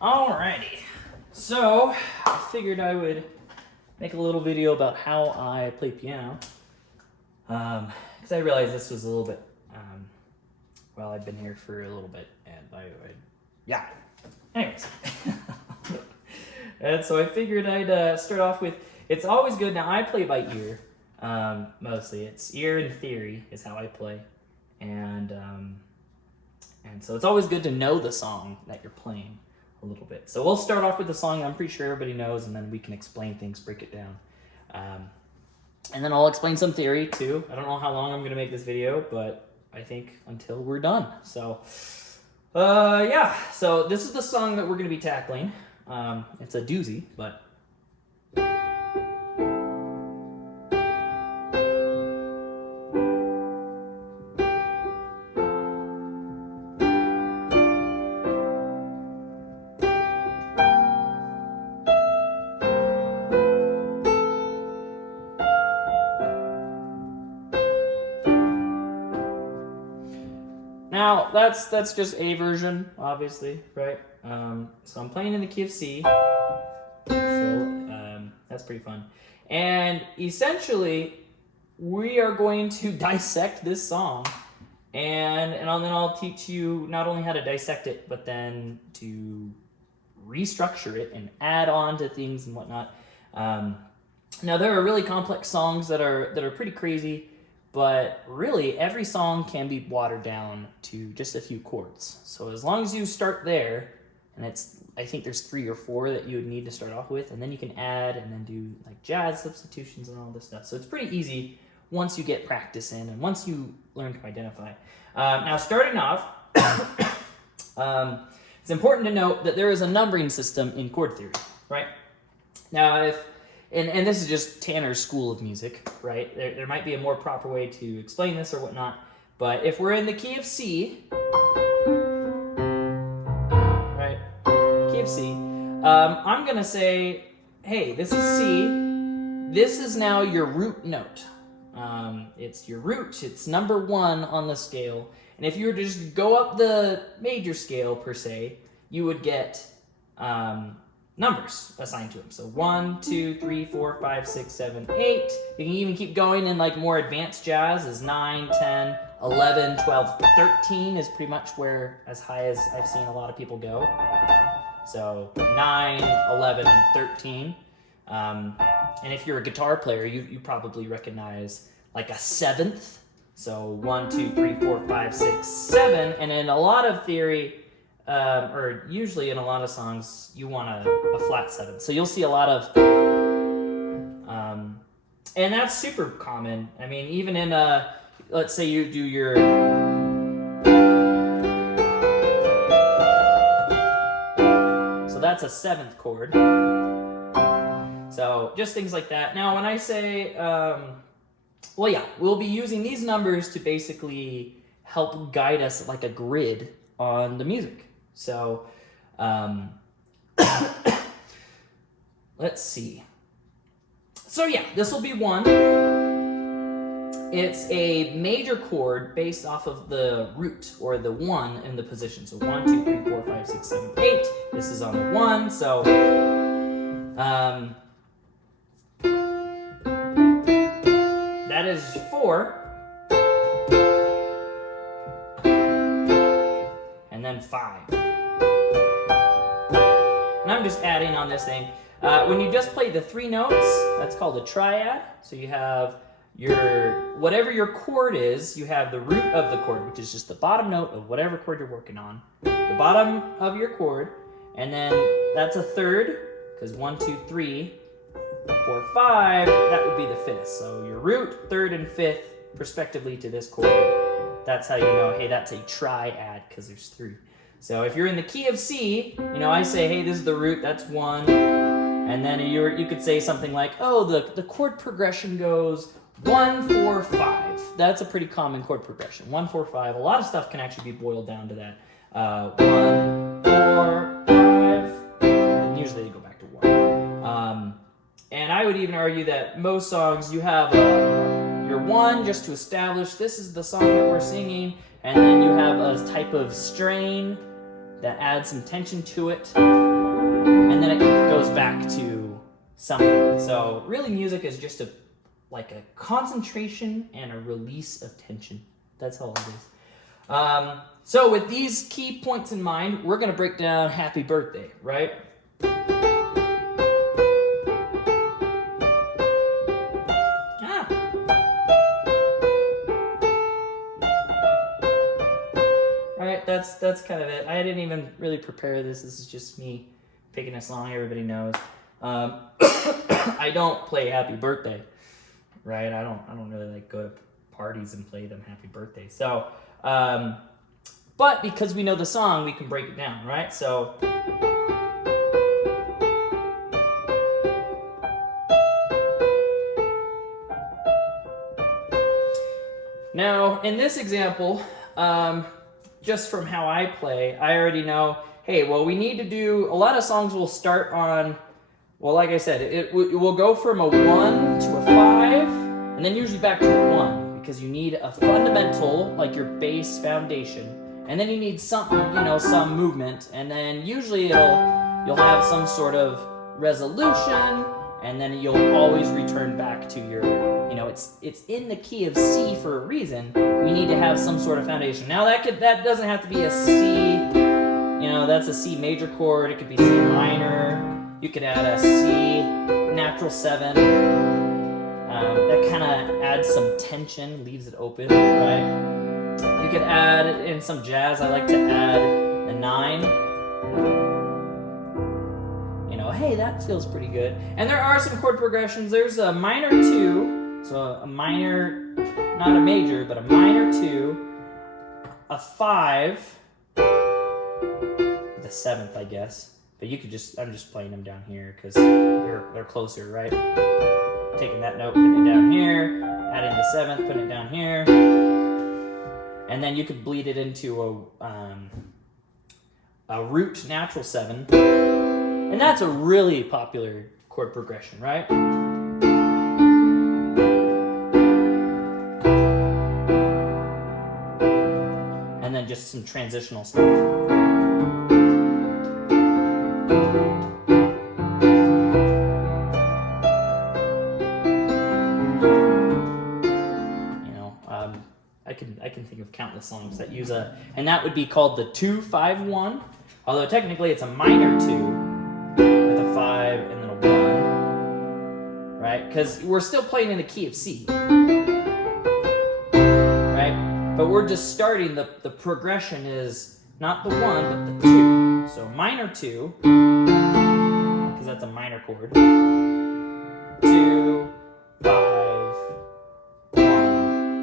Alrighty, so I figured I would make a little video about how I play piano, because I realized this was a little bit, well, I've been here for a little bit, and yeah, anyways. And so I figured I'd start off with, it's always good, now I play by ear, mostly, it's ear and theory is how I play, and so it's always good to know the song that you're playing a little bit. So we'll start off with the song I'm pretty sure everybody knows, and then we can explain things, break it down. And then I'll explain some theory too. I don't know how long I'm gonna make this video, but I think until we're done. So, yeah, so this is the song that we're gonna be tackling. It's a doozy, but now, that's just a version, obviously, right? So I'm playing in the key of C, so that's pretty fun. And essentially, we are going to dissect this song, and then I'll teach you not only how to dissect it, but then to restructure it and add on to things and whatnot. Now, there are really complex songs that are pretty crazy, but really every song can be watered down to just a few chords. So as long as you start there, and I think there's 3 or 4 that you would need to start off with, and then you can add and then do like jazz substitutions and all this stuff. So it's pretty easy once you get practice in and once you learn to identify. Now starting off, it's important to note that there is a numbering system in chord theory, right? Now and this is just Tanner's school of music, right? There might be a more proper way to explain this or whatnot, but if we're in the key of C, right? Key of C, I'm gonna say, hey, this is C. This is now your root note. It's your root. It's number 1 on the scale. And if you were to just go up the major scale per se, you would get numbers assigned to them. So 1, 2, 3, 4, 5, 6, 7, 8. You can even keep going in like more advanced jazz is 9, 10, 11, 12, 13 is pretty much where as high as I've seen a lot of people go. So 9, 11, and 13. And if you're a guitar player, you probably recognize like a 7th. So 1, 2, 3, 4, 5, 6, 7. And in a lot of theory, or usually in a lot of songs, you want a flat 7. So you'll see a lot of, and that's super common. I mean, even in let's say you do your, so that's a 7th chord. So just things like that. Now, when I say, well, yeah, we'll be using these numbers to basically help guide us like a grid on the music. So, let's see. So yeah, this will be 1. It's a major chord based off of the root, or the 1 in the position. So 1, 2, 3, 4, 5, 6, 7, 8. This is on the 1, so, that is 4. And then 5. And I'm just adding on this thing. When you just play the 3 notes, that's called a triad. So you have whatever your chord is, you have the root of the chord, which is just the bottom note of whatever chord you're working on, the bottom of your chord, and then that's a 3rd, because 1, 2, 3, 4, 5, that would be the 5th. So your root, 3rd, and 5th, respectively to this chord. That's how you know, hey, that's a triad, because there's 3. So if you're in the key of C, I say, hey, this is the root, that's 1. And then you could say something like, oh, the chord progression goes 1, 4, 5. That's a pretty common chord progression. 1, 4, 5. A lot of stuff can actually be boiled down to that. 1, 4, 5. And usually they go back to 1. And I would even argue that most songs you have your 1 just to establish this is the song that we're singing, and then you have a type of strain that adds some tension to it. and then it goes back to something. So really music is just like a concentration and a release of tension. That's all it is. So with these key points in mind, we're gonna break down Happy Birthday, right? Right, that's kind of it. I didn't even really prepare this. This is just me picking a song everybody knows. I don't play Happy Birthday, right? I don't really like go to parties and play them Happy Birthday. So, but because we know the song, we can break it down, right? So. Now, in this example, just from how I play, I already know, hey, well, we need to do, a lot of songs will start on, well, like I said, it will go from a 1 to a 5, and then usually back to a 1, because you need a fundamental, like your base foundation, and then you need something, you know, some movement, and then usually you'll have some sort of resolution, and then you'll always return back to your, you know, it's in the key of C for a reason. We need to have some sort of foundation. Now that doesn't have to be a C, you know, that's a C major chord. It could be C minor. You could add a C natural 7. That kind of adds some tension, leaves it open, right? You could add in some jazz. I like to add a 9. You know, hey, that feels pretty good. And there are some chord progressions. There's a minor 2, so a minor, not a major, but a minor 2, a 5, the 7th, I guess. But you could just, I'm just playing them down here because they're closer, right? Taking that note, putting it down here, adding the 7th, putting it down here. And then you could bleed it into a root natural 7. And that's a really popular chord progression, right? And then just some transitional stuff. I can think of countless songs that use a, and that would be called the 2-5-1. Although technically it's a minor 2 with a 5 and then a 1, right? Because we're still playing in the key of C, right? But we're just starting, the progression is not the 1, but the 2. So minor 2, because that's a minor chord. 2, 5, 1.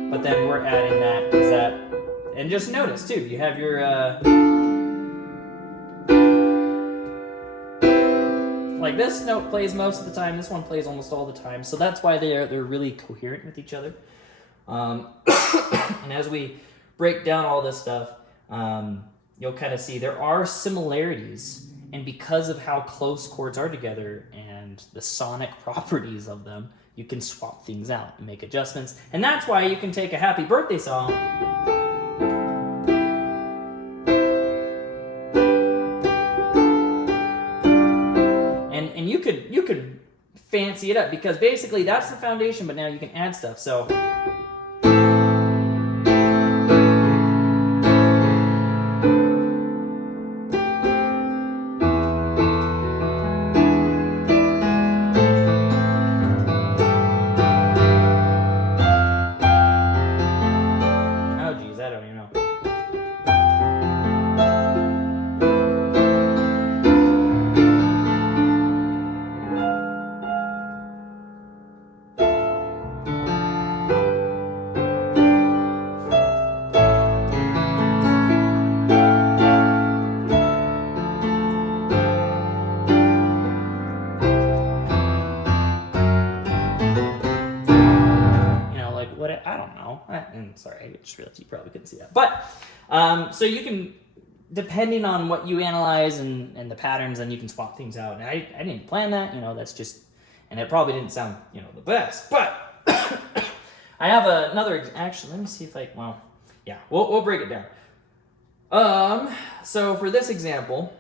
But then we're adding that, because that, and just notice too, you have your, like this note plays most of the time, this one plays almost all the time, so that's why they're really coherent with each other. And as we break down all this stuff, you'll kind of see there are similarities, and because of how close chords are together and the sonic properties of them, you can swap things out and make adjustments. And that's why you can take a Happy Birthday song and you could fancy it up, because basically that's the foundation, but now you can add stuff. So sorry, I just realized you probably couldn't see that. But, so you can, depending on what you analyze and the patterns, then you can swap things out. And I didn't plan that, you know, that's just, and it probably didn't sound, you know, the best. But I have another, actually, let me see if well, yeah, we'll break it down. So for this example,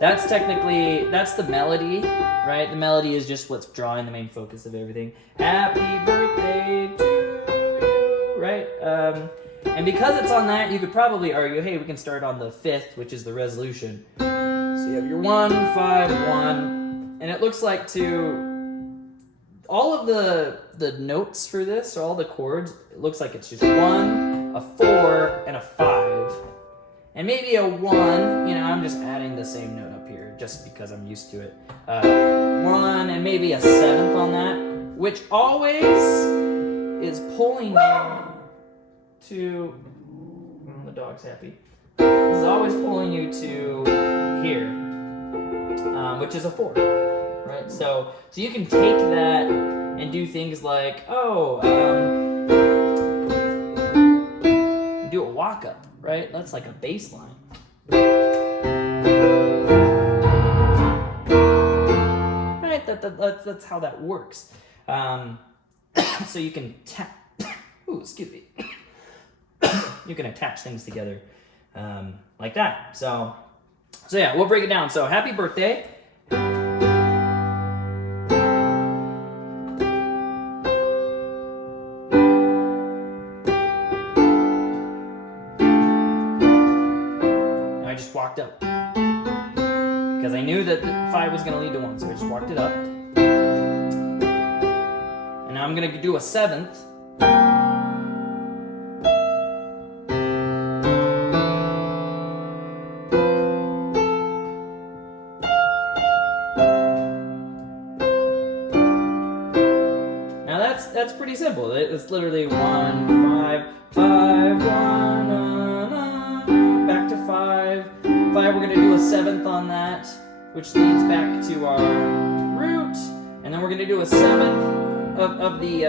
That's the melody, right? The melody is just what's drawing the main focus of everything. Happy birthday to you, right? And because it's on that, you could probably argue, hey, we can start on the 5th, which is the resolution. So you have your 1, 5, 1, and it looks like all of the notes for this, or all the chords, it looks like it's just 1, a 4, and a 5. And maybe a 1, I'm just adding the same note up here just because I'm used to it. 1 and maybe a 7th on that, which always is pulling you to, the dog's happy. This is always pulling you to here, which is a 4, right? So you can take that and do things like, do a walk up, right? That's like a bass line. Right, that's how that works. So you can you can attach things together like that. So yeah, we'll break it down. So happy birthday. I just walked up because I knew that the 5 was going to lead to 1, so I just walked it up. And now I'm going to do a 7th. Now that's pretty simple. It's literally 1, 5, 5, 1, back to 5. 5, we're going to do a 7th on that, which leads back to our root, and then we're going to do a 7th of the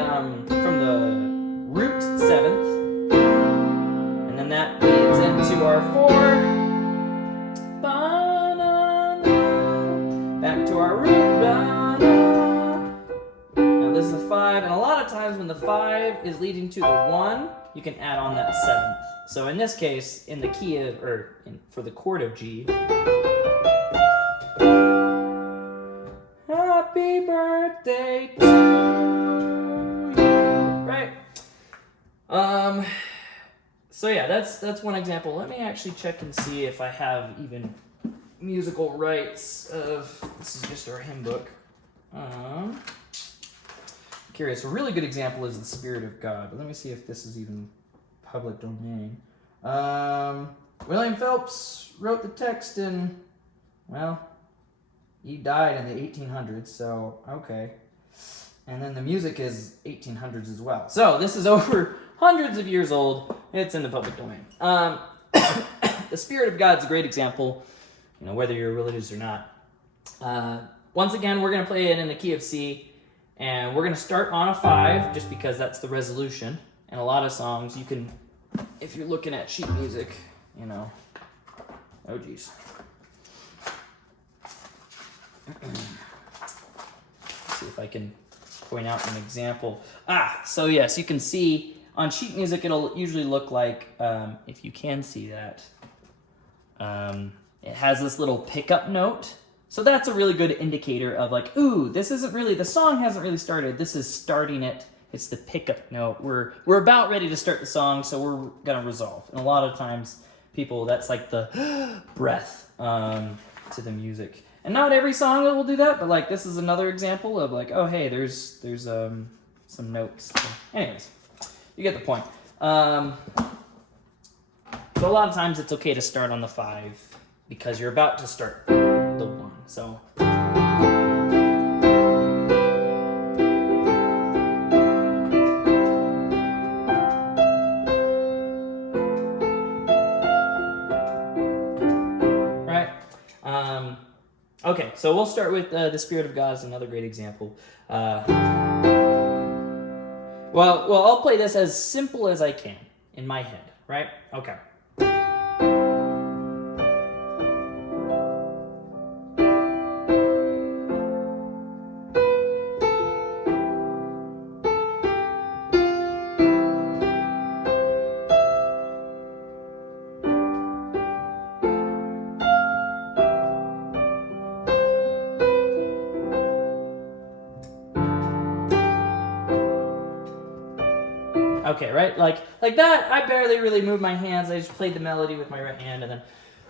from the root 7th, and then that leads into our 4, back to our root. Now this is a 5, and a lot of times when the 5 is leading to the 1, you can add on that 7th. So in this case, in the key of, for the chord of G, happy birthday to you, right? So yeah, that's one example. Let me actually check and see if I have even musical rights of, this is just our hymn book. Curious, a really good example is the Spirit of God, but let me see if this is even public domain. William Phelps wrote the text in, well, he died in the 1800s, so okay. And then the music is 1800s as well. So this is over hundreds of years old. It's in the public domain. The Spirit of God's a great example, whether you're religious or not. Once again, we're going to play it in the key of C, and we're going to start on a 5 just because that's the resolution. And a lot of songs you can, if you're looking at sheet music, oh geez. Let's see if I can point out an example. So yes, you can see on sheet music it'll usually look like, if you can see that, it has this little pickup note. So that's a really good indicator of like, ooh, this isn't really, the song hasn't really started. This is starting it. It's the pickup note. We're about ready to start the song, so we're gonna resolve. And a lot of times, people, that's like the breath to the music. And not every song will do that, but like this is another example of like, oh hey, there's some notes. So anyways, you get the point. So a lot of times it's okay to start on the 5 because you're about to start the 1. So. Okay, so we'll start with the Spirit of God is another great example. Well, I'll play this as simple as I can in my head, right? Okay. Okay, right? Like that, I barely really moved my hands. I just played the melody with my right hand, and then,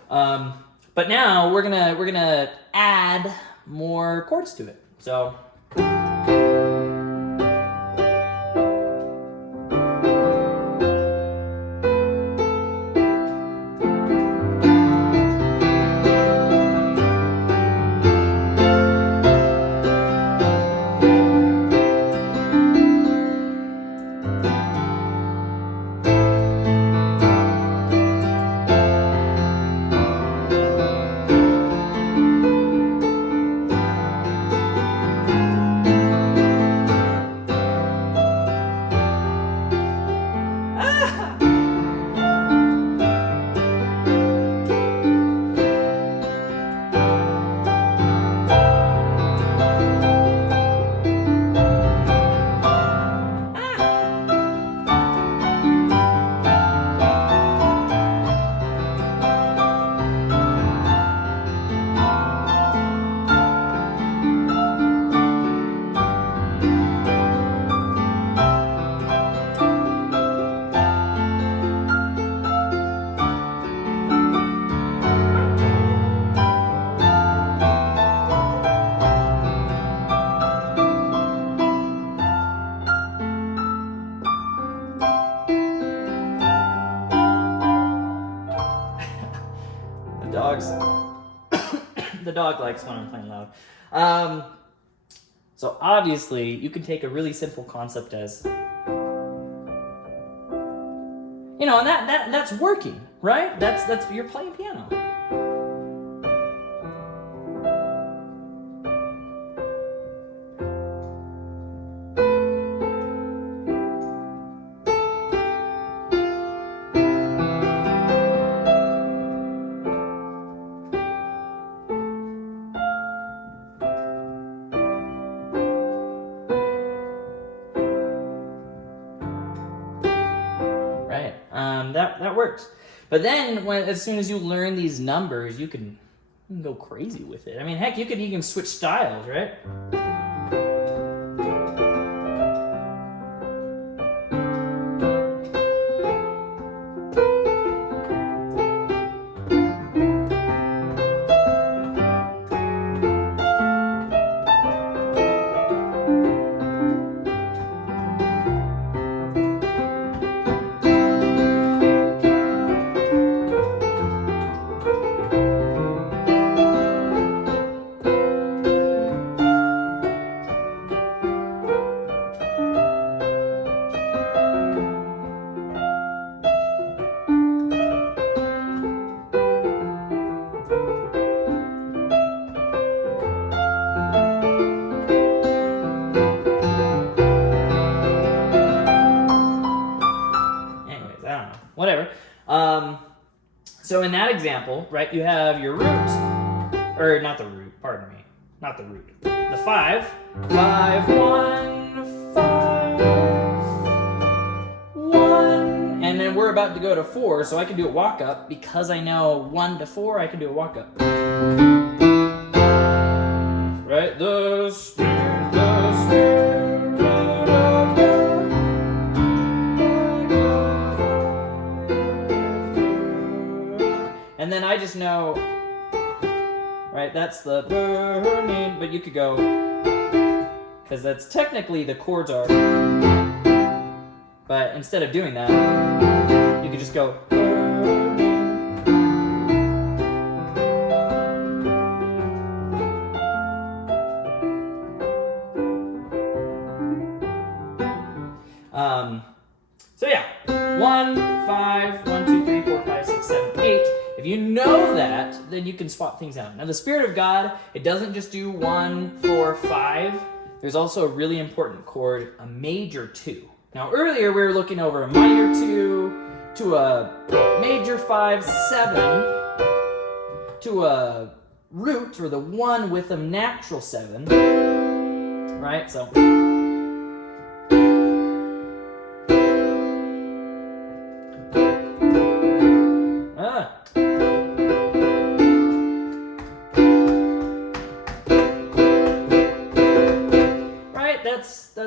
but now we're gonna add more chords to it. So. The dog likes when I'm playing loud. So obviously, you can take a really simple concept as, you know, and that's working, right? That's you're playing piano. That works. But then, as soon as you learn these numbers, you can go crazy with it. I mean, heck, you can switch styles, right? Whatever. So in that example, right, you have your root, or not the root, pardon me, not the root, the 5, 5, 1, 5, 1, and then we're about to go to 4, so I can do a walk up, because I know 1 to 4, I can do a walk up. Right, the Spirit, the Spirit. And then I just know, right, that's the burning, but you could go, because that's technically the chords are, but instead of doing that, you could just go, so yeah, 1, 5, 1, 2, 3, 4, 5, 6, 7, 8. If you know that, then you can swap things out. Now, the Spirit of God, it doesn't just do 1, 4, 5. There's also a really important chord, a major 2. Now, earlier we were looking over a minor 2 to a major 5, 7 to a root, or the 1 with a natural 7. Right? So.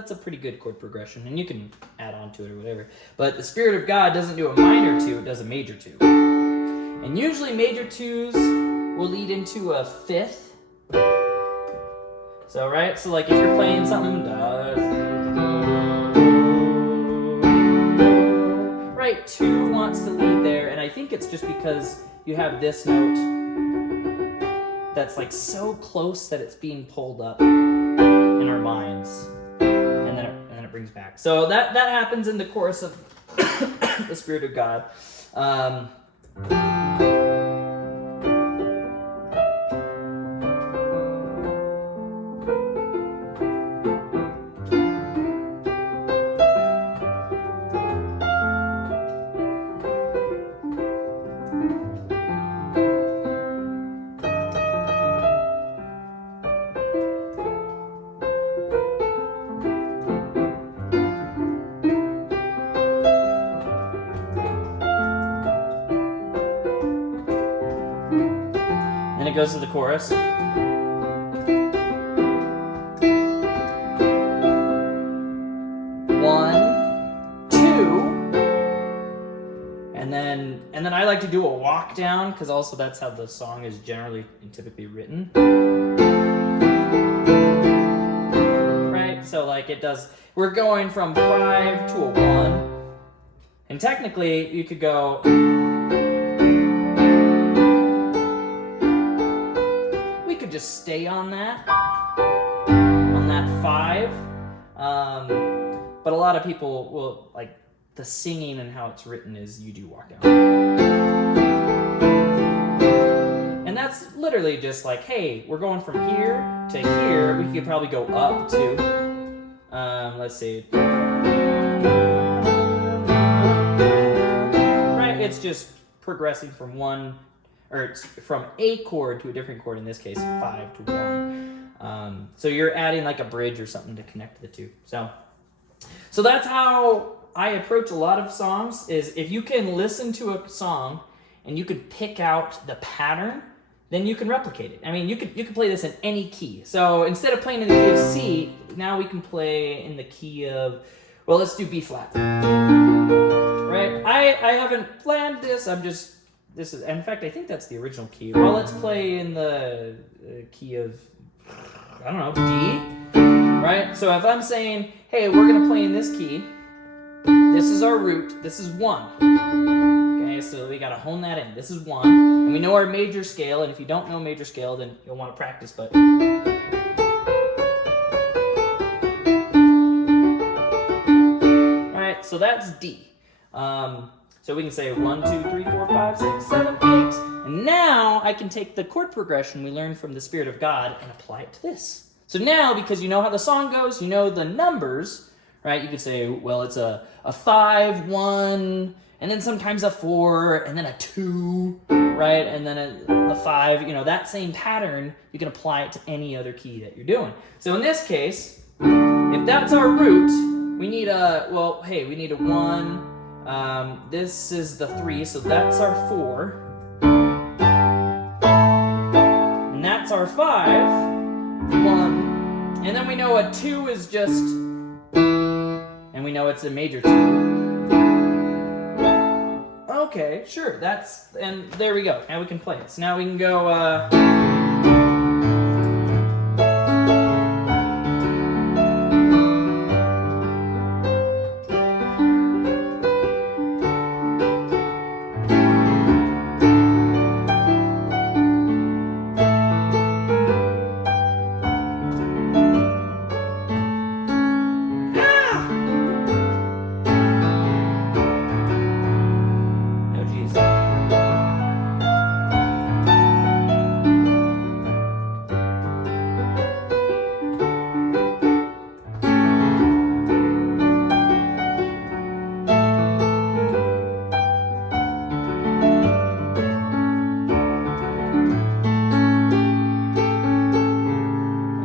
that's a pretty good chord progression, and you can add on to it or whatever. But the Spirit of God doesn't do a minor 2, it does a major 2. And usually major 2s will lead into a 5th. So, right? So, like, if you're playing something, right, 2 wants to lead there, and I think it's just because you have this note that's, like, so close that it's being pulled up in our minds, and then it brings back. So that happens in the chorus of the Spirit of God. Then it goes to the chorus. 1, 2, and then I like to do a walk down, because also that's how the song is generally and typically written. Right? So like it does, we're going from 5 to a 1, and technically you could go. Just stay on that 5, but a lot of people will, like, the singing and how it's written is you do walk down, and that's literally just like, hey, we're going from here to here. We could probably go up to let's see, right, it's just progressing from one, or it's from a chord to a different chord, in this case 5 to 1. So you're adding like a bridge or something to connect the two. So that's how I approach a lot of songs, is if you can listen to a song and you can pick out the pattern, then you can replicate it. I mean, you could play this in any key. So instead of playing in the key of C, now we can play in the key of, well, let's do B flat. Right? I haven't planned this, this is, in fact, I think that's the original key. Well, let's play in the key of, I don't know, D, right? So if I'm saying, hey, we're going to play in this key, this is our root, this is 1. Okay, so we got to hone that in. This is 1, and we know our major scale, and if you don't know major scale, then you'll want to practice, but. All right, so that's D. So we can say 1, 2, 3, 4, 5, 6, 7, 8. And now I can take the chord progression we learned from the Spirit of God and apply it to this. So now, because you know how the song goes, you know the numbers, right? You could say, well, it's a 5, 1, and then sometimes a 4, and then a 2, right? And then a 5, that same pattern, you can apply it to any other key that you're doing. So in this case, if that's our root, we need a 1, this is the 3, so that's our 4. And that's our 5, 1. And then we know a 2 is just, and we know it's a major 2. Okay, sure, and there we go. Now we can play it. So now we can go,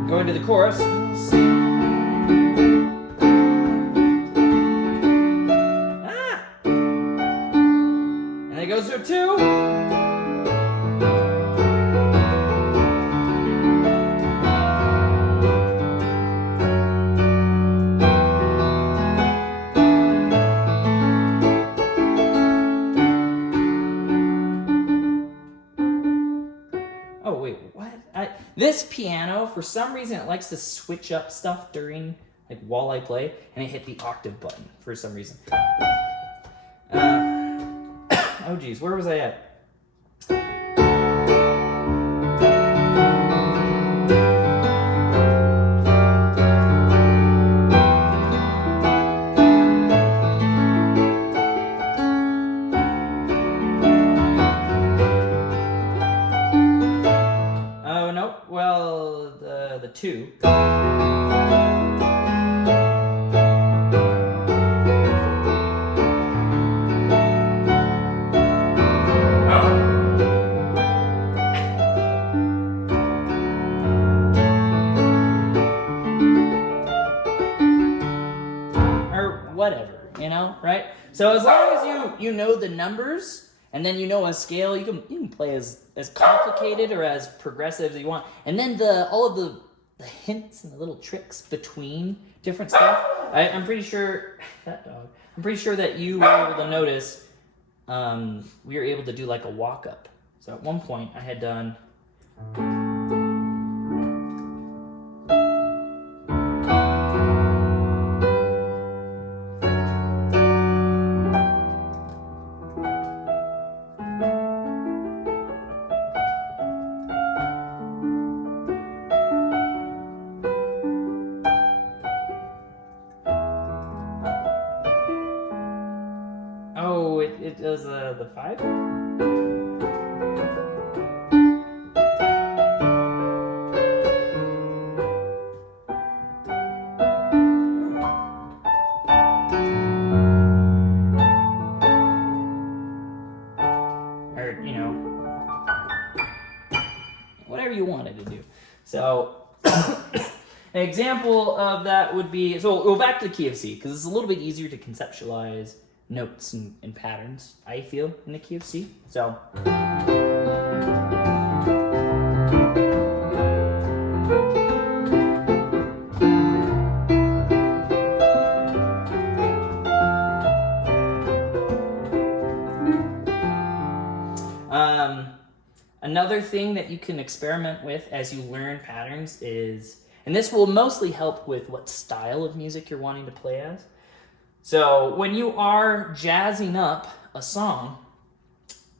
going to the chorus. And then it goes to a 2. This piano, for some reason, it likes to switch up stuff during, like, while I play, and I hit the octave button for some reason. Oh geez, where was I at? Oh no, well, the 2. Whatever, you know, right? So as long as you know the numbers and then you know a scale, you can play as complicated or as progressive as you want. And then all of the hints and the little tricks between different stuff. I'm pretty sure that you were able to notice we were able to do like a walk up. So at one point I had done it does the 5? Or, you know, whatever you wanted to do. So, an example of that would be, so we'll go back to the key of C, because it's a little bit easier to conceptualize notes and patterns, I feel, in the key of C. So another thing that you can experiment with as you learn patterns is, and this will mostly help with what style of music you're wanting to play as. So when you are jazzing up a song,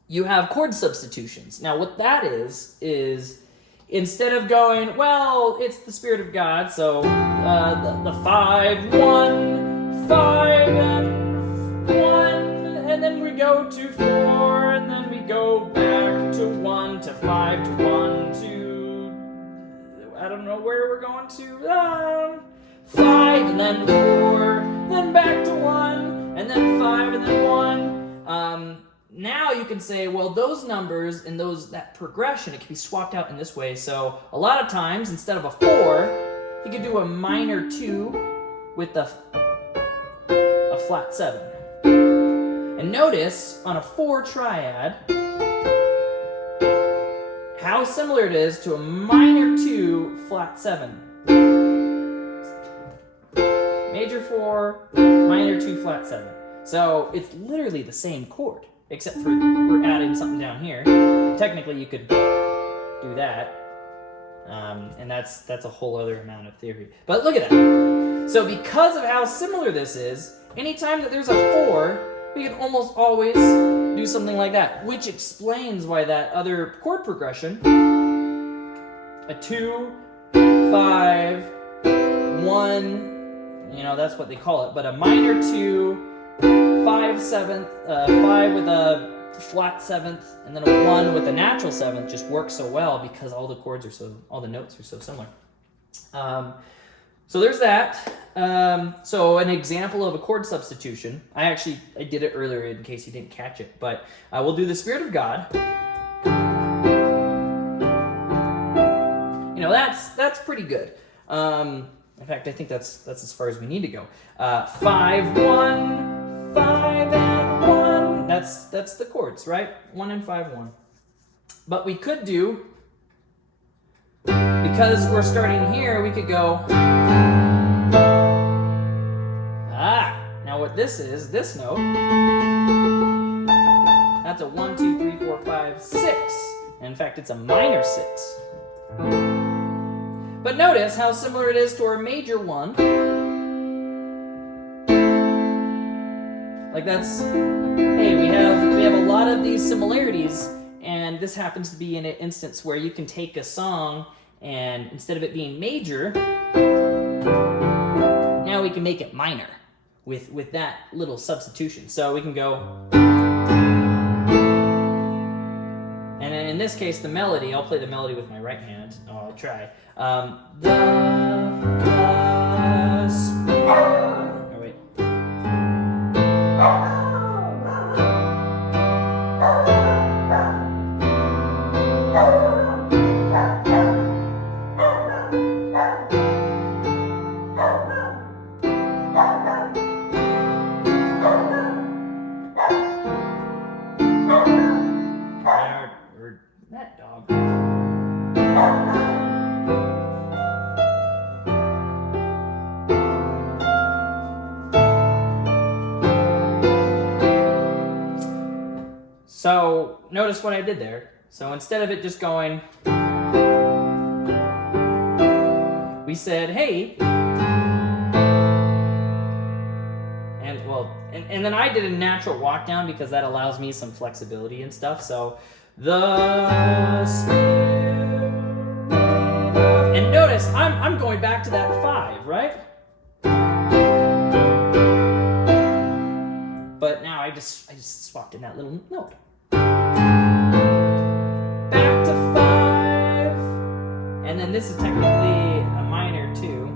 you have chord substitutions. Now what that is instead of going, well, it's the Spirit of God, so the 5, 1, 5, and 1, and then we go to 4, and then we go back to 1, to 5, to 1, to, I don't know where we're going to, 5, and then 4, then back to 1, and then 5, and then 1. Now you can say, well, those numbers and that progression, it can be swapped out in this way. So a lot of times, instead of a 4, you could do a minor 2 with a flat 7. And notice on a 4 triad how similar it is to a minor 2 flat 7. Major 4, minor 2 flat 7. So it's literally the same chord, except for we're adding something down here. Technically you could do that, and that's a whole other amount of theory. But look at that. So because of how similar this is, anytime that there's a 4, we can almost always do something like that, which explains why that other chord progression, a 2, 5, 1, you know, that's what they call it, but a minor 2, 5 7th, 5 with a flat 7th, and then a 1 with a natural 7th just works so well because all the notes are so similar. So there's that. So an example of a chord substitution, I did it earlier in case you didn't catch it, but we'll do the Spirit of God. You know, that's pretty good. In fact, I think that's as far as we need to go. 5, 1, 5, and 1. That's the chords, right? 1 and 5, 1. But we could do, because we're starting here, we could go. Now what this is, this note, that's a 1, 2, 3, 4, 5, 6. And in fact, it's a minor 6. But notice how similar it is to our major one. Like that's, hey, we have a lot of these similarities, and this happens to be an instance where you can take a song and instead of it being major, now we can make it minor with that little substitution. So we can go, and then in this case, the melody, I'll play the melody with my right hand. Oh, I'll try. Oh, wait. That dog. So notice what I did there. So instead of it just going, we said, hey, and then I did a natural walk down because that allows me some flexibility and stuff. So the Spirit of, and notice I'm going back to that 5, right? But now I just swapped in that little note. Back to 5, and then this is technically a minor too.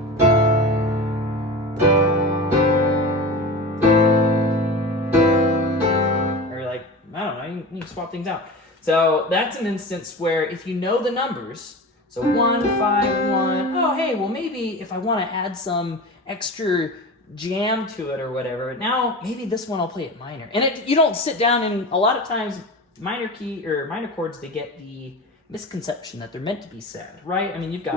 Or like, I don't know, you can swap things out. So that's an instance where if you know the numbers, so 1, 5, 1, oh hey, well maybe if I want to add some extra jam to it or whatever, now maybe this one I'll play it minor. And you don't sit down, and a lot of times minor key or minor chords, they get the misconception that they're meant to be sad, right? I mean, you've got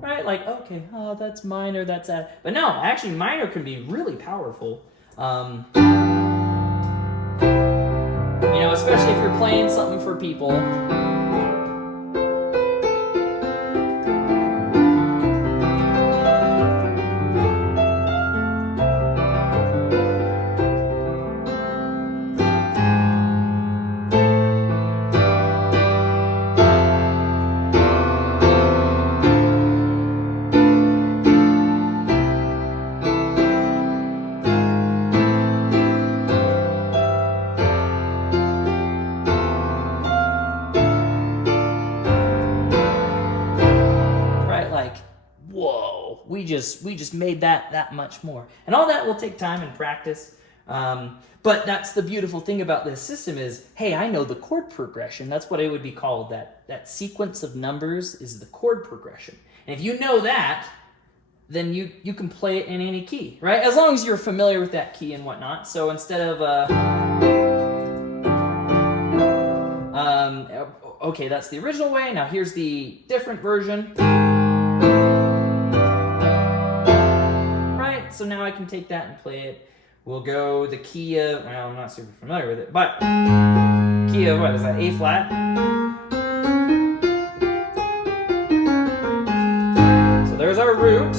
right, like, okay, oh, that's minor, that's sad. But no, actually minor can be really powerful. You know, especially if you're playing something for people. Whoa, we just made that much more. And all that will take time and practice. But that's the beautiful thing about this system is, hey, I know the chord progression. That's what it would be called. That sequence of numbers is the chord progression. And if you know that, then you can play it in any key, right? As long as you're familiar with that key and whatnot. So instead of okay, that's the original way. Now here's the different version. So now I can take that and play it. We'll go the key of, well, I'm not super familiar with it, but key of, what is that, A flat? So there's our root.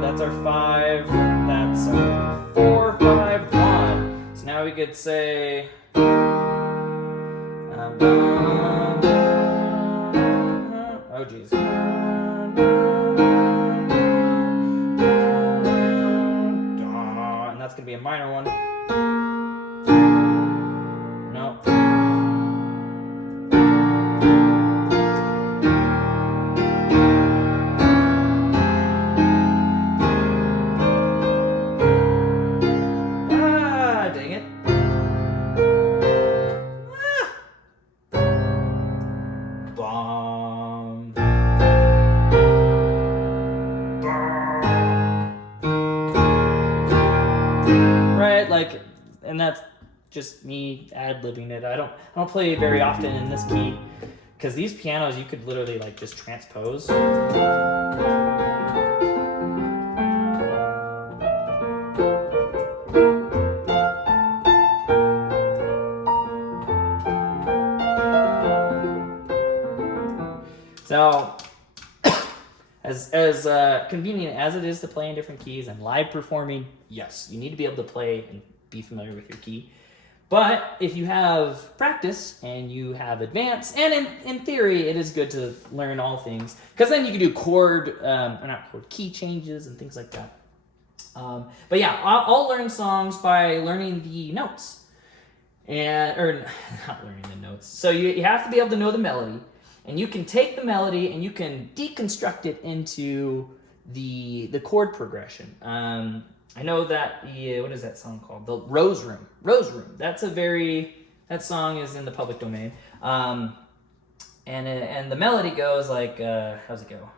That's our 5. That's our 4, 5, 1. So now we could say, oh geez. That's going to be a minor one. No. Ah, dang it. Bomb. Right, like, and that's just me ad-libbing it. I don't play very often in this key because these pianos you could literally like just transpose. So, as convenient as it is to play in different keys and live performing, yes, you need to be able to play and be familiar with your key. But if you have practice and you have advance, and in theory, it is good to learn all things, because then you can do key changes and things like that. But yeah, I'll learn songs by learning the notes, or not learning the notes. So you have to be able to know the melody, and you can take the melody and you can deconstruct it into the chord progression. I know that what is that song called? The Rose Room. Rose Room. That song is in the public domain. And the melody goes like, how's it go?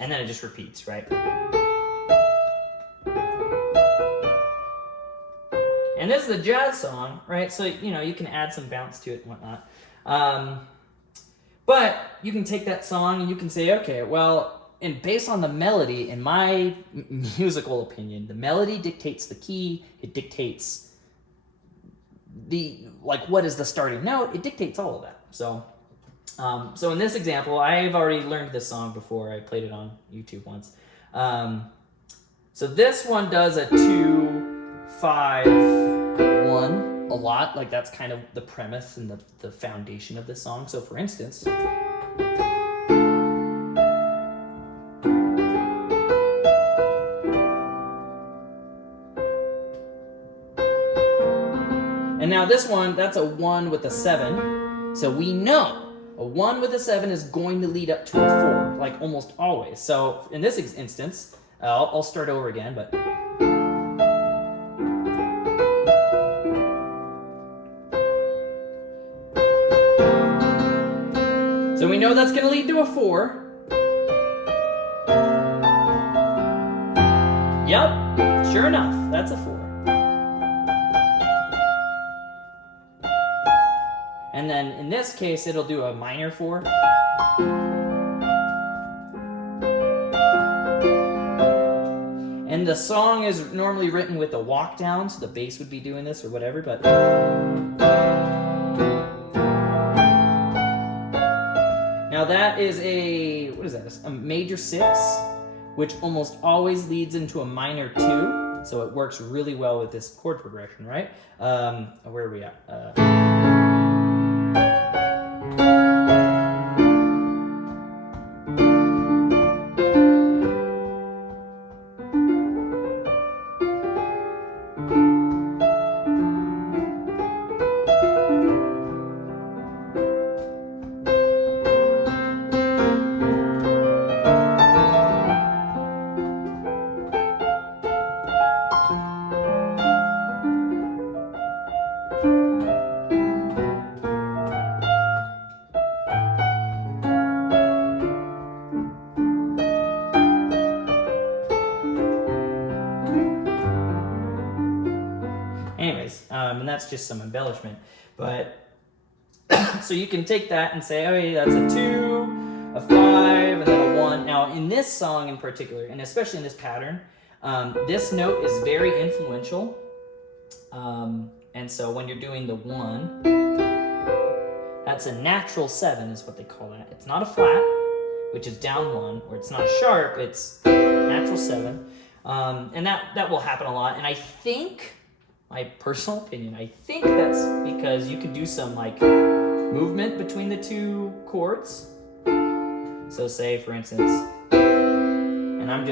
And then it just repeats, right? And this is a jazz song, right? So, you can add some bounce to it and whatnot. But you can take that song and you can say, okay, well, and based on the melody, in my musical opinion, the melody dictates the key. It dictates what is the starting note. It dictates all of that. So in this example, I've already learned this song before. I played it on YouTube once. So this one does a 2-5-1 a lot. Like, that's kind of the premise and the foundation of this song. So for instance, and now this one, that's a 1 with a 7. So we know a 1 with a 7 is going to lead up to a 4, like almost always. So in this instance, I'll start over again, but. So we know that's going to lead to a 4. Yep, sure enough, that's a 4. And then in this case, it'll do a minor 4. And the song is normally written with a walk down, so the bass would be doing this or whatever, but. Now that is a major 6, which almost always leads into a minor 2, so it works really well with this chord progression, right? Where are we at? And that's just some embellishment. But so you can take that and say, oh, yeah, that's a 2, a 5, and then a 1. Now, in this song in particular, and especially in this pattern, this note is very influential. And so when you're doing the 1, that's a natural 7 is what they call that. It's not a flat, which is down 1, or it's not a sharp, it's natural 7. And that will happen a lot. And I think, my personal opinion, I think that's because you can do some movement between the two chords. So say, for instance, and I'm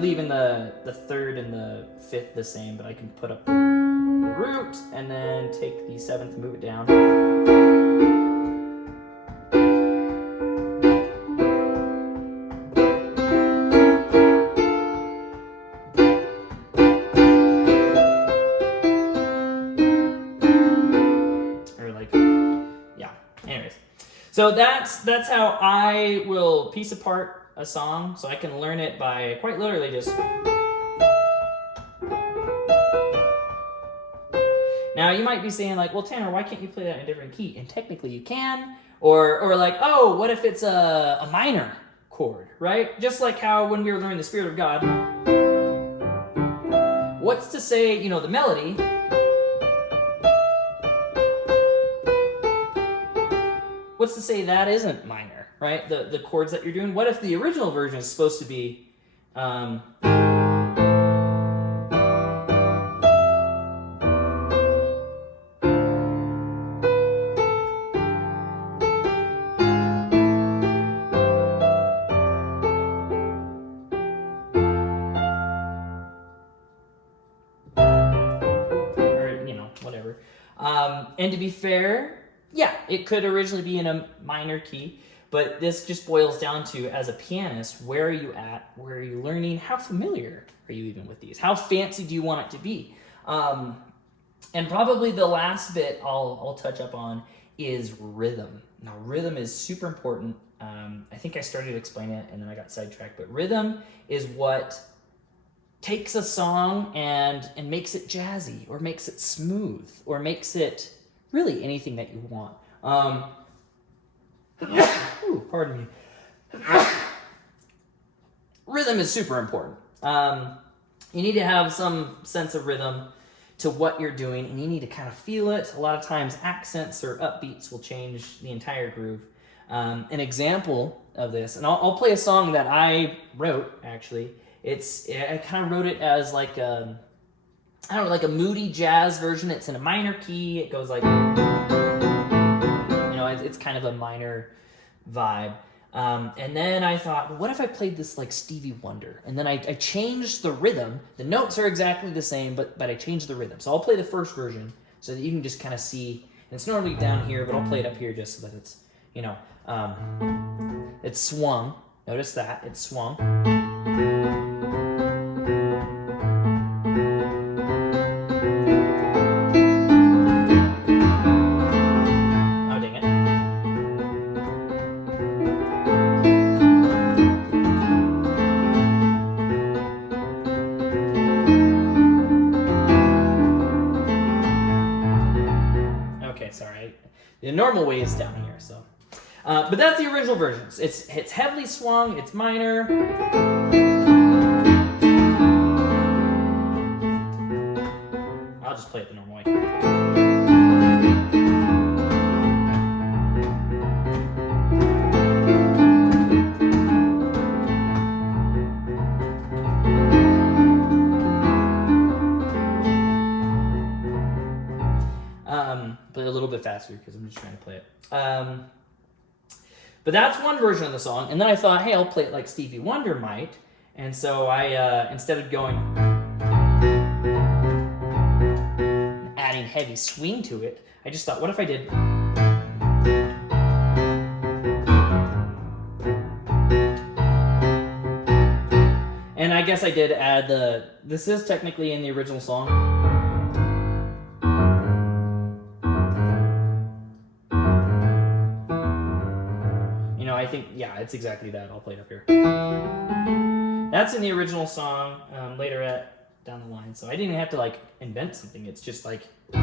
leaving the 3rd and the 5th the same, but I can put up the root and then take the 7th and move it down. So that's how I will piece apart a song, so I can learn it by quite literally just. Now you might be saying like, well, Tanner, why can't you play that in a different key? And technically you can, or like, oh, what if it's a minor chord, right? Just like how when we were learning the Spirit of God, what's to say, you know, the melody. What's to say that isn't minor, right? The chords that you're doing. What if the original version is supposed to be whatever. And to be fair, yeah, it could originally be in a minor key, but this just boils down to, as a pianist, where are you at? Where are you learning? How familiar are you even with these? How fancy do you want it to be? And probably the last bit I'll touch up on is rhythm. Now, rhythm is super important. I think I started to explain it and then I got sidetracked, but rhythm is what takes a song and makes it jazzy, or makes it smooth, or makes it really anything that you want. Ooh, pardon me. Rhythm is super important. You need to have some sense of rhythm to what you're doing, and you need to kind of feel it. A lot of times accents or upbeats will change the entire groove. An example of this, and I'll play a song that I wrote, actually. I kind of wrote it as like a, I don't know, like a moody jazz version. It's in a minor key. It goes like, it's kind of a minor vibe. And then I thought, well, what if I played this like Stevie Wonder? And then I changed the rhythm. The notes are exactly the same, but I changed the rhythm. So I'll play the first version so that you can just kind of see. And it's normally down here, but I'll play it up here just so that it's, it's swung. Notice that, it's swung. The normal way is down here, so. But that's the original version. It's heavily swung, it's minor. I'll just play it the normal way. Play a little bit faster because I'm just trying to play it. But that's one version of the song, and then I thought, hey, I'll play it like Stevie Wonder might, and so I, instead of going, adding heavy swing to it, I just thought, what if I did, and I guess I did add this is technically in the original song. I think, yeah, it's exactly that. I'll play it up here. That's in the original song, later down the line. So I didn't even have to like invent something. It's just like. Or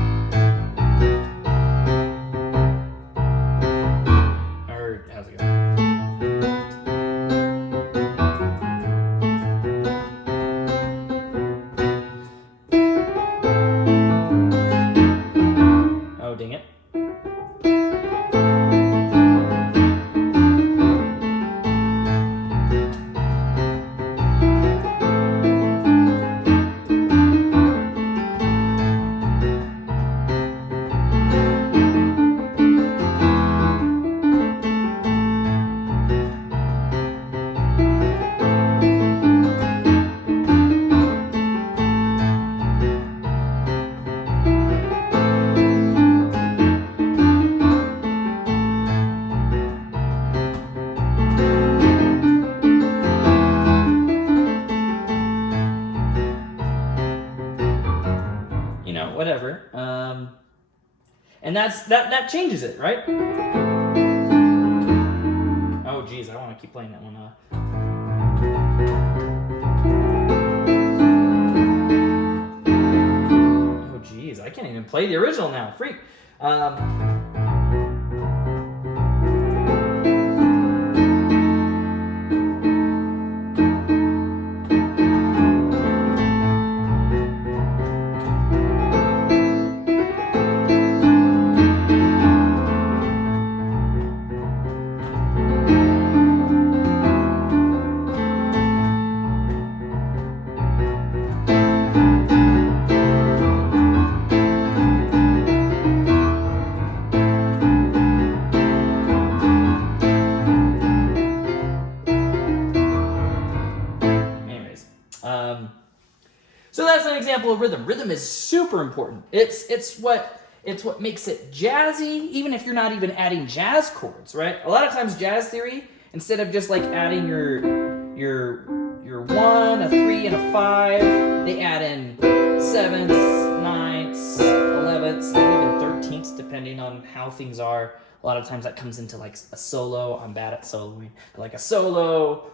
how's it going? Oh, dang it. Whatever. And that changes it, right? geez, I want to keep playing that one. Oh geez, I can't even play the original now. Freak. So that's an example of rhythm. Rhythm is super important. It's what makes it jazzy, even if you're not even adding jazz chords, right? A lot of times jazz theory, instead of just like adding your 1, a 3, and a 5, they add in 7ths, 9ths, 11ths, and even 13ths, depending on how things are. A lot of times that comes into like a solo. I'm bad at soloing, but like a solo.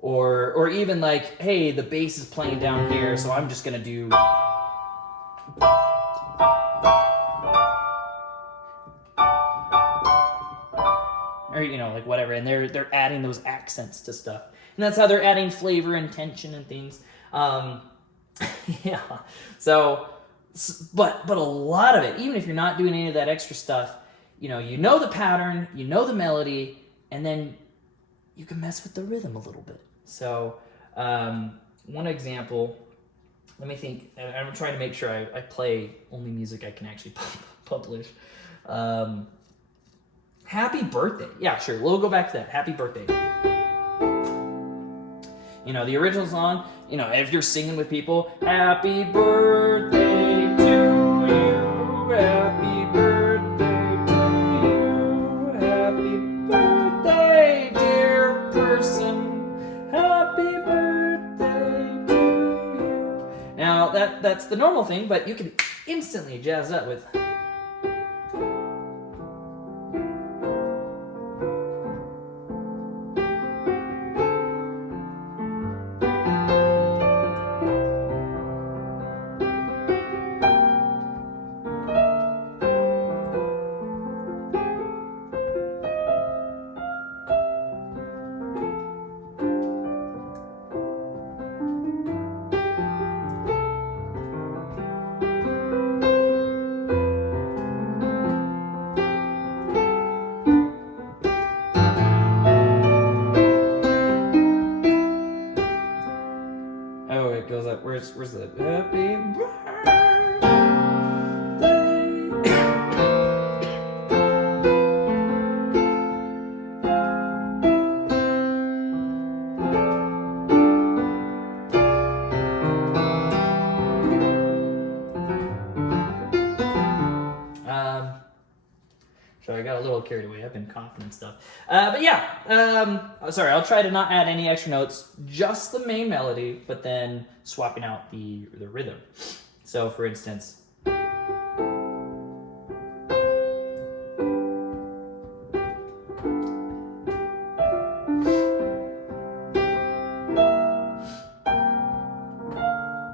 Or even like, hey, the bass is playing down here, so I'm just gonna do. Or like whatever, and they're adding those accents to stuff, and that's how they're adding flavor and tension and things. Yeah. So, but a lot of it, even if you're not doing any of that extra stuff, you know the pattern, you know the melody, and then you can mess with the rhythm a little bit. So one example, let me think, and I'm trying to make sure I play only music I can actually publish. Happy Birthday. Yeah, sure, we'll go back to that. Happy Birthday. The original song, if you're singing with people, happy birthday to you, happy birthday to you, happy birthday, dear person, happy birthday to you. Now, that's the normal thing, but you can instantly jazz up with. Oh, it goes up. Where's the happy birthday? Sorry, I got a little carried away. I've been coughing and stuff. But yeah, sorry, I'll try to not add any extra notes, just the main melody, but then swapping out the rhythm. So for instance,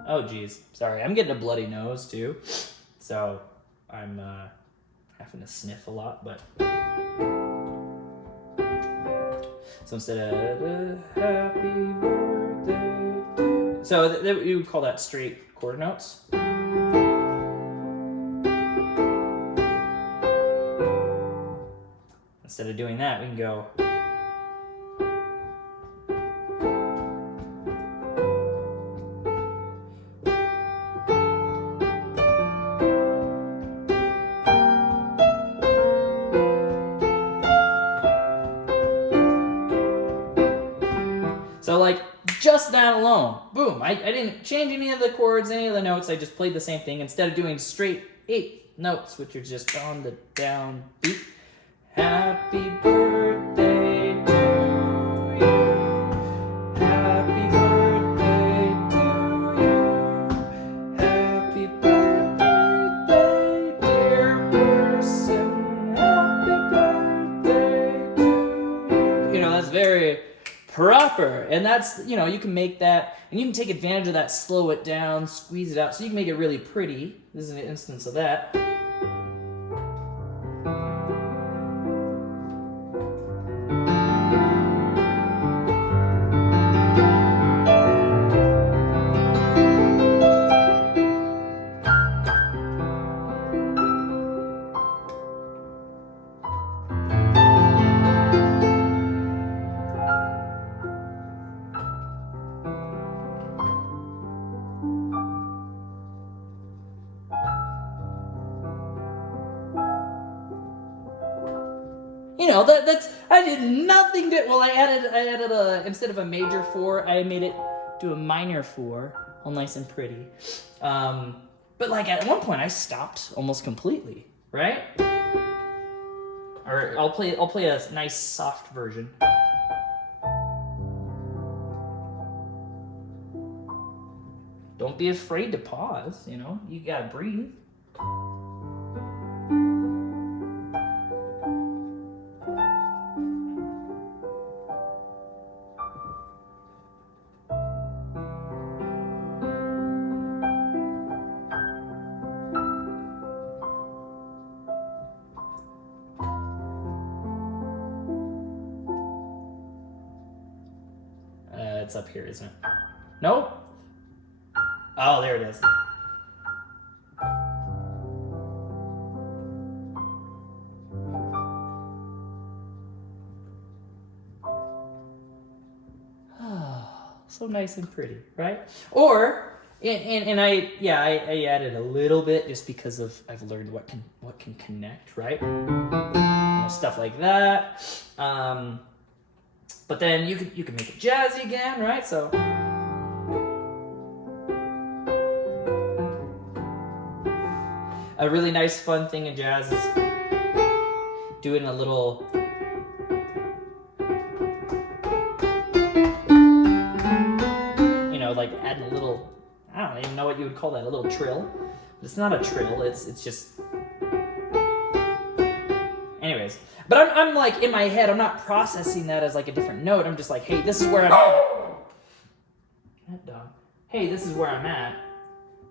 oh geez, sorry, I'm getting a bloody nose too, so I'm having to sniff a lot, but so instead of happy birthday, so you would call that straight chord notes. Instead of doing that, we can go. So like just that alone, boom, I didn't change any of the chords, any of the notes, I just played the same thing instead of doing straight 8 notes, which are just on the down beat. Happy birthday to you, happy birthday to you, happy birthday, dear person, happy birthday to you. That's proper. And that's, you know, you can make that, and you can take advantage of that, slow it down, squeeze it out, so you can make it really pretty. This is an instance of that. You know, that's, I did nothing to, well, I added a, instead of a major 4, I made it do a minor 4, all nice and pretty. But like at one point I stopped almost completely, right? Or I'll play a nice soft version. Don't be afraid to pause, you know, you gotta breathe. It's up here, isn't it? Nope. Oh, there it is. So nice and pretty, right? Or, and I added a little bit just because of I've learned what can connect, right? You know, stuff like that. But then you can make it jazzy again, right? So. A really nice fun thing in jazz is doing a little like adding a little, I don't even know what you would call that, a little trill. But it's not a trill, it's just, anyways. But I'm like, in my head, I'm not processing that as like a different note. I'm just like, hey, this is where I'm at. That dog. Hey, this is where I'm at.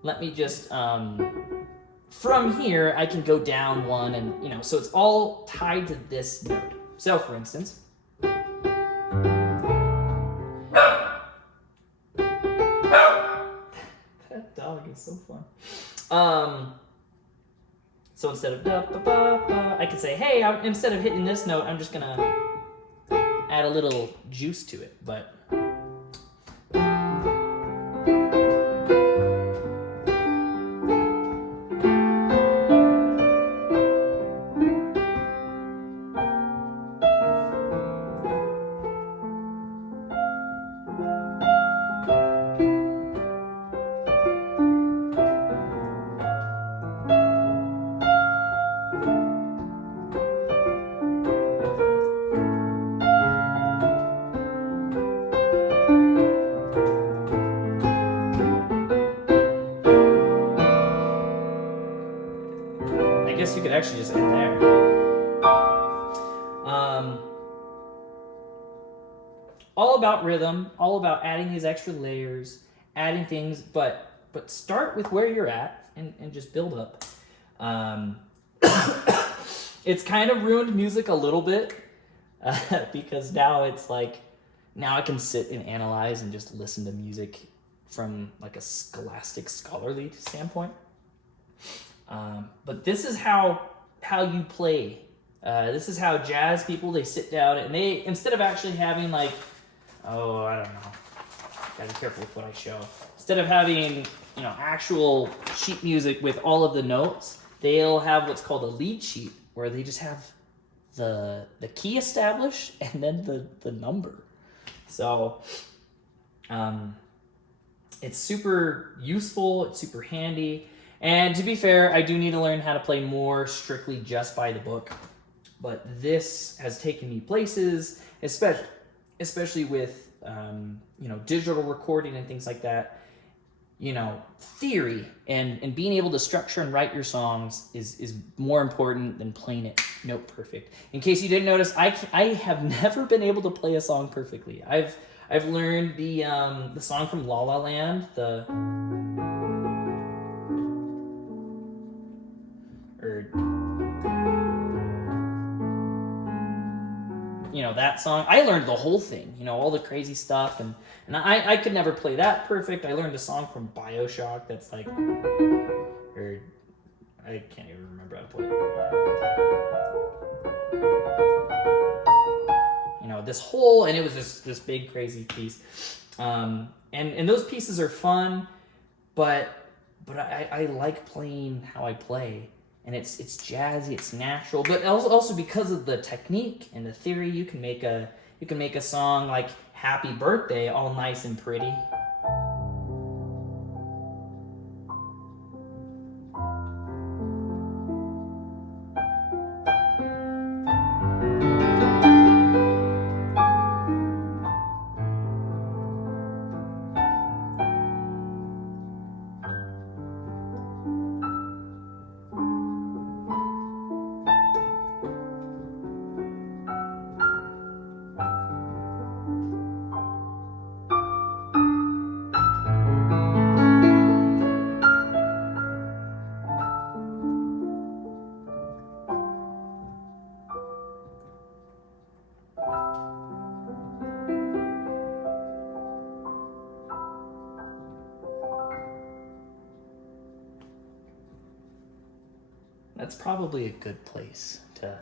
Let me just, from here, I can go down one and, you know, so it's all tied to this note. So, for instance, that dog is so fun. So instead of da ba ba ba, I could say, hey, instead of hitting this note, I'm just gonna add a little juice to it, but. I guess you could actually just end there. All about rhythm, all about adding these extra layers, adding things, but start with where you're at and just build up. It's kind of ruined music a little bit because now it's like, now I can sit and analyze and just listen to music from like a scholastic, scholarly standpoint. But this is how you play. This is how jazz people, they sit down and they, instead of actually having like, oh, I don't know, gotta be careful with what I show. Instead of having, you know, actual sheet music with all of the notes, they'll have what's called a lead sheet, where they just have the key established and then the number. So, it's super useful, it's super handy. And to be fair, I do need to learn how to play more strictly just by the book. But this has taken me places, especially with you know, digital recording and things like that. theory and being able to structure and write your songs is more important than playing it note perfect. In case you didn't notice, I have never been able to play a song perfectly. I've learned the song from La La Land, that song. I learned the whole thing, all the crazy stuff, and I could never play that perfect. I learned a song from BioShock that's like, or I can't even remember how to play it. This whole, and it was just this big crazy piece. And those pieces are fun, but I like playing how I play. And it's jazzy, it's natural, but also because of the technique and the theory, you can make a song like Happy Birthday all nice and pretty. That's probably a good place to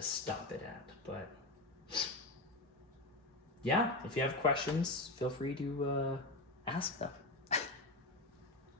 stop it at. But yeah, if you have questions, feel free to ask them.